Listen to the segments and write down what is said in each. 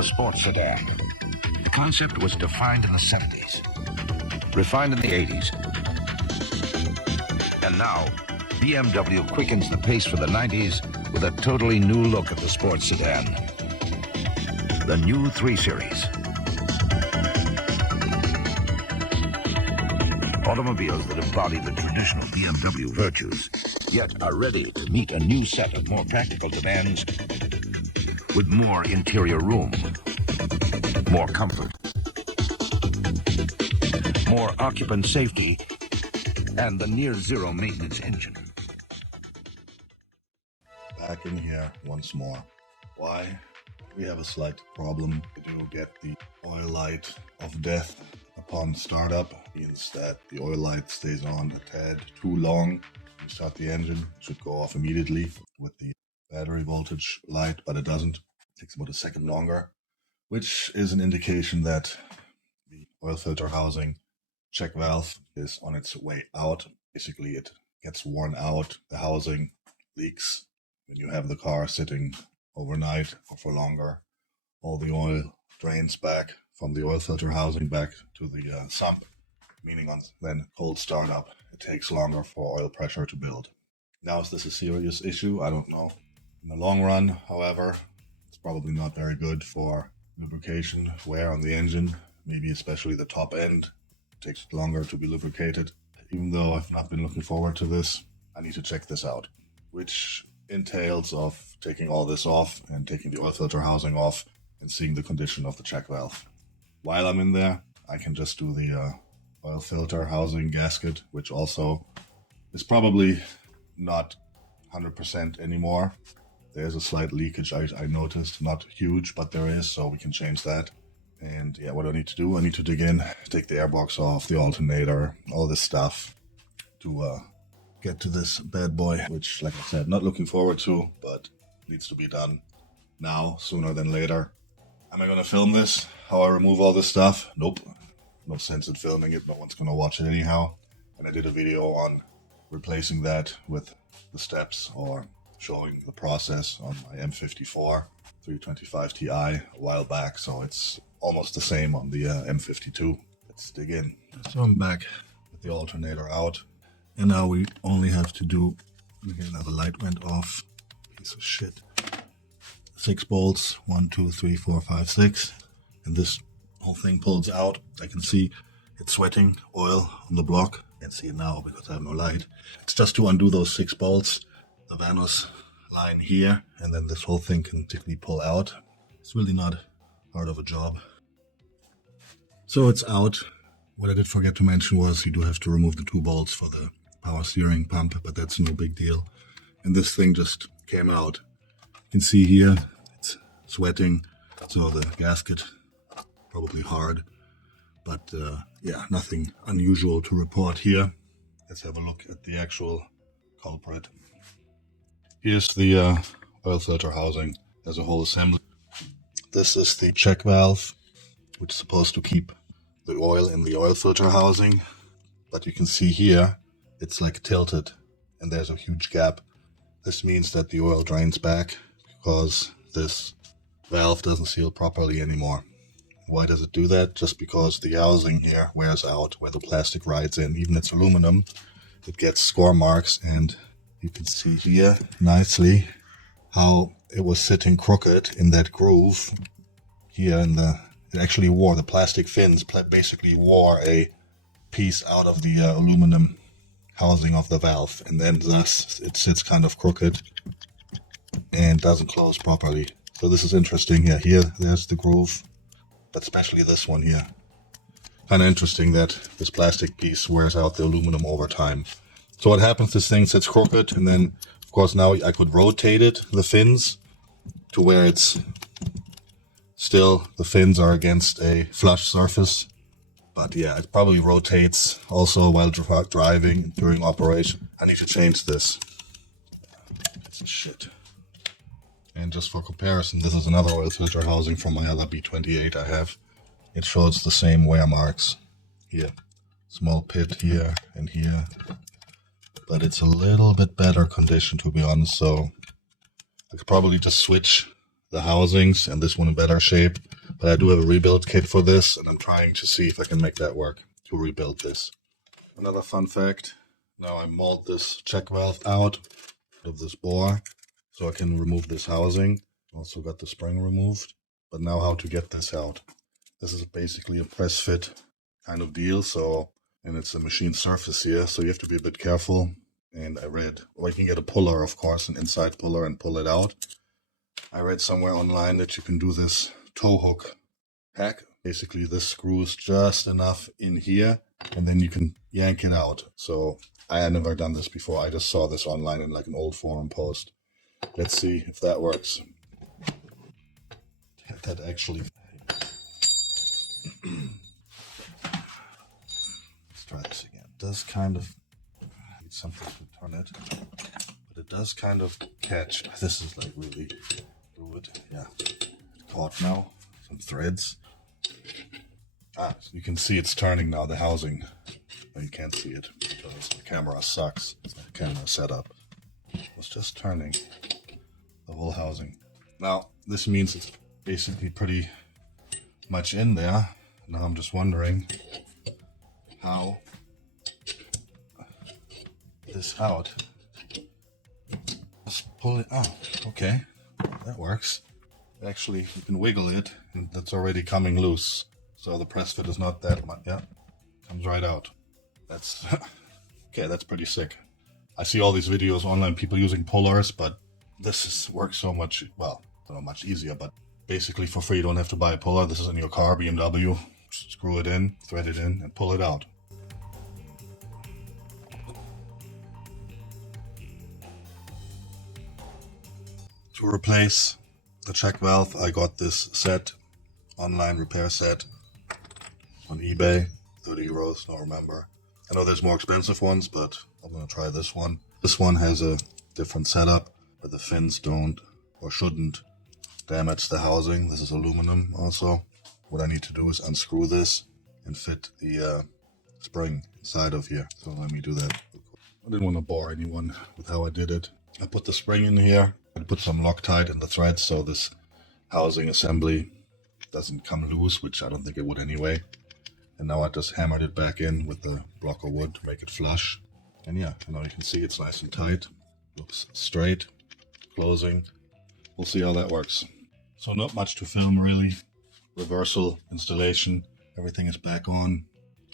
the sports sedan. The concept was defined in the 70s, refined in the 80s, and now BMW quickens the pace for the 90s with a totally new look at the sports sedan. The new 3 Series. Automobiles that embody the traditional BMW virtues, yet are ready to meet a new set of more practical demands with more interior room, more comfort, more occupant safety, and the near-zero maintenance engine. Back in here once more. Why? We have a slight problem. We do get the oil light of death upon startup. Means that the oil light stays on a tad too long. You start the engine, it should go off immediately with the battery voltage light, but it doesn't. It takes about a second longer, which is an indication that the oil filter housing check valve is on its way out. Basically, it gets worn out. The housing leaks when you have the car sitting overnight or for longer. All the oil drains back from the oil filter housing back to the sump, meaning on then cold startup, it takes longer for oil pressure to build. Now, is this a serious issue? I don't know. In the long run, however, it's probably not very good for lubrication wear on the engine, maybe especially the top end. It takes longer to be lubricated. Even though I've not been looking forward to this, I need to check this out, which entails of taking all this off and taking the oil filter housing off and seeing the condition of the check valve. While I'm in there, I can just do the oil filter housing gasket, which also is probably not 100% anymore. There's a slight leakage I noticed, not huge, but there is, so we can change that. And yeah, what do I need to do? I need to dig in, take the airbox off, the alternator, all this stuff to get to this bad boy, which, like I said, not looking forward to, but needs to be done now, sooner than later. Am I going to film this? How I remove all this stuff? Nope. No sense in filming it. No one's going to watch it anyhow. And I did a video on replacing that with the steps or showing the process on my M54 325 Ti a while back. So it's almost the same on the M52. Let's dig in. So I'm back with the alternator out. And now we only have to do, again, now the light went off. Piece of shit. 6 bolts, 1, 2, 3, 4, 5, 6. And this whole thing pulls out. I can see it's sweating oil on the block. Can't see it now because I have no light. It's just to undo those 6 bolts, the Vanos line here, and then this whole thing can typically pull out. It's really not hard of a job. So it's out. What I did forget to mention was you do have to remove the 2 bolts for the power steering pump, but that's no big deal. And this thing just came out. You can see here it's sweating, so the gasket probably hard, but yeah, nothing unusual to report here. Let's have a look at the actual culprit. Here's the oil filter housing as a whole assembly. This is the check valve, which is supposed to keep the oil in the oil filter housing, but you can see here it's like tilted and there's a huge gap. This means that the oil drains back because this valve doesn't seal properly anymore. Why does it do that? Just because the housing here wears out where the plastic rides in. Even it's aluminum, it gets score marks, and you can see here nicely how it was sitting crooked in that groove here it actually wore, the plastic fins basically wore a piece out of the aluminum housing of the valve, and then thus it sits kind of crooked and doesn't close properly. So this is interesting here. There's the groove, but especially this one here. Kind of interesting that this plastic piece wears out the aluminum over time. So what happens, this thing sits crooked, and then of course now I could rotate it, the fins, to where it's still, the fins are against a flush surface. But yeah, it probably rotates also while driving during operation. I need to change this. That's shit. And just for comparison, this is another oil filter housing from my other B28 I have. It shows the same wear marks here. Small pit here and here. But it's a little bit better condition, to be honest. So I could probably just switch the housings and this one in better shape But I do have a rebuild kit for this, and I'm trying to see if I can make that work to rebuild this. Another fun fact, now I mold this check valve out of this bore so I can remove this housing. Also got the spring removed, but now how to get this out. This is basically a press fit kind of deal, and it's a machine surface here, so you have to be a bit careful. And I read, or you can get a puller, of course, an inside puller, and pull it out. I read somewhere online that you can do this tow hook hack. Basically, this screws just enough in here, and then you can yank it out. So I had never done this before. I just saw this online in like an old forum post. Let's see if that works. That actually... Let's try this again. It does kind of... I need something to turn it. But it does kind of catch. This is like really fluid. Yeah. It caught now. Some threads. So you can see it's turning now, the housing. But you can't see it because the camera sucks. The camera setup. It's just turning the whole housing. Now, this means it's basically pretty much in there. Now I'm just wondering how this out. Just pull it out. Okay, that works. Actually, you can wiggle it, and that's already coming loose. So the press fit is not that much. Yeah, comes right out. That's okay. That's pretty sick. I see all these videos online, people using pullers, but works so much. Well, not much easier, but basically for free. You don't have to buy a puller. This is in your car, BMW. Just screw it in, thread it in, and pull it out. To replace the check valve, I got this set, online repair set on eBay, 30 euros, don't remember. I know there's more expensive ones, but I'm gonna try this one. This one has a different setup, where the fins don't or shouldn't damage the housing. This is aluminum also. What I need to do is unscrew this and fit the spring inside of here. So let me do that. I didn't want to bore anyone with how I did it. I put the spring in here and put some Loctite in the threads so this housing assembly doesn't come loose, which I don't think it would anyway. And now I just hammered it back in with the block of wood to make it flush. And yeah, now you can see it's nice and tight. Looks straight. Closing. We'll see how that works. So not much to film really. Reversal installation. Everything is back on.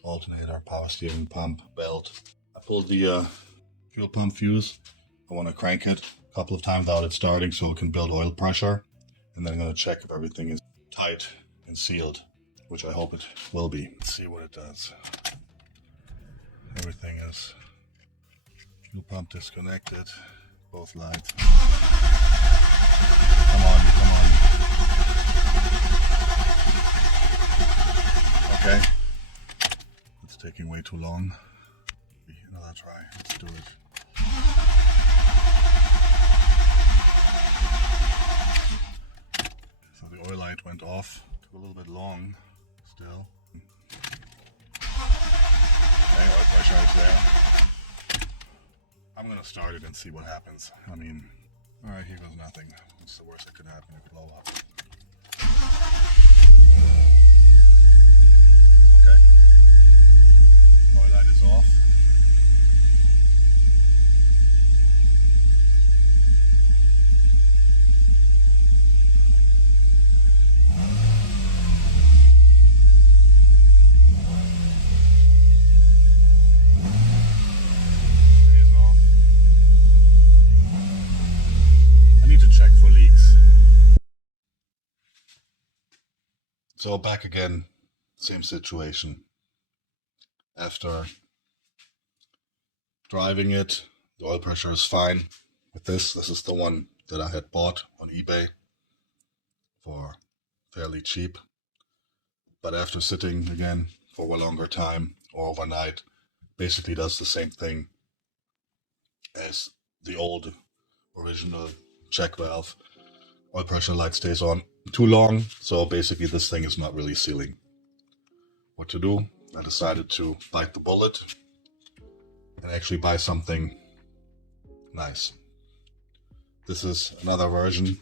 Alternator, power steering pump, belt. I pulled the fuel pump fuse. I want to crank it a couple of times without it starting so it can build oil pressure. And then I'm going to check if everything is tight and sealed, which I hope it will be. Let's see what it does. Everything is fuel pump disconnected. Both lights. Come on, come on. Okay. It's taking way too long. Another try. Let's do it. So the oil light went off. Took a little bit long still. Okay, oil pressure is there. I'm gonna start it and see what happens. I mean, alright, here goes nothing. What's the worst that could happen? It could blow up. Okay. Oil light is off. Check for leaks. So back again, same situation. After driving it, the oil pressure is fine. With this is the one that I had bought on eBay for fairly cheap. But after sitting again for a longer time or overnight, basically does the same thing as the old original check valve. Oil pressure light stays on too long, so basically this thing is not really sealing. What to do? I decided to bite the bullet and actually buy something nice. This is another version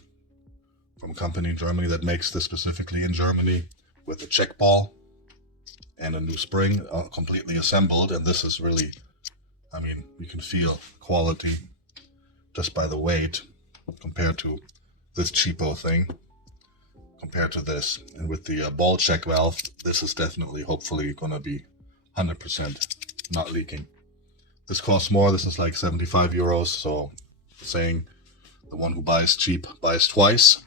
from a company in Germany that makes this specifically in Germany, with a check ball and a new spring, completely assembled. And this is really, I mean, you can feel quality just by the weight compared to this cheapo thing, compared to this. And with the ball check valve, this is definitely, hopefully, gonna be 100% not leaking. This costs more. This is like 75 euros. So saying the one who buys cheap buys twice.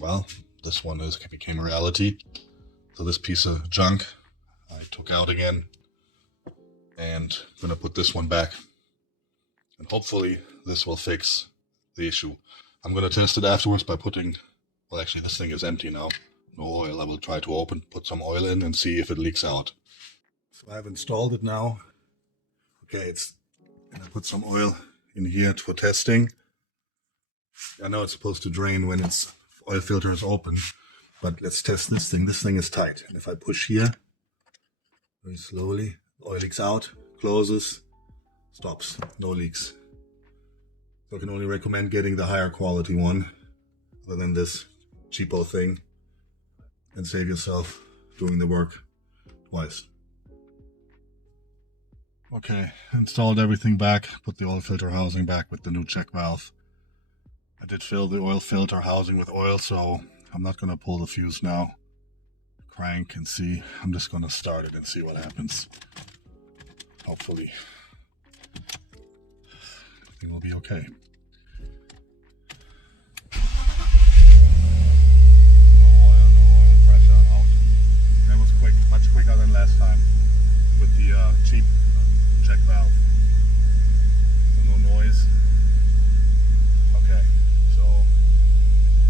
Well, this one became a reality. So this piece of junk I took out again, and I'm gonna put this one back, and hopefully this will fix the issue. I'm gonna test it afterwards by putting, well, actually this thing is empty now, no oil. I will try to put some oil in and see if it leaks out. So I've installed it now. Okay, and I put some oil in here for testing. I know it's supposed to drain when its oil filter is open, but let's test this thing. This thing is tight, and if I push here very slowly, oil leaks out, closes, stops, no leaks. So I can only recommend getting the higher quality one other than this cheapo thing, and save yourself doing the work twice. Okay, installed everything back, put the oil filter housing back with the new check valve. I did fill the oil filter housing with oil, so I'm not going to pull the fuse now. Crank and see. I'm just going to start it and see what happens. Hopefully everything will be okay. No oil pressure out. That was quick, much quicker than last time with the cheap check valve. So no noise. Okay, so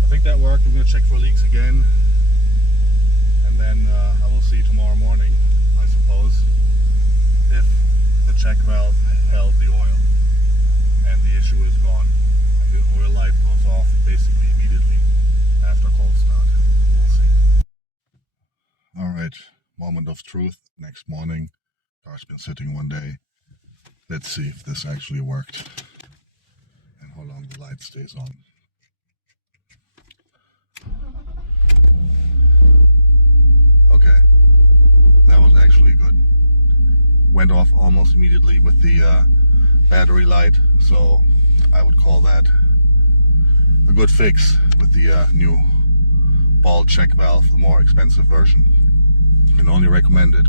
I think that worked. I'm going to check for leaks again, and then I will see tomorrow morning, I suppose, if the check valve held the oil and the issue is gone. And the oil light goes off basically immediately after cold start. We'll see. Alright, moment of truth. Next morning, car's been sitting one day. Let's see if this actually worked and how long the light stays on. Okay, that was actually good. Went off almost immediately with the battery light, so I would call that a good fix with the new ball check valve, the more expensive version. Can only recommend it.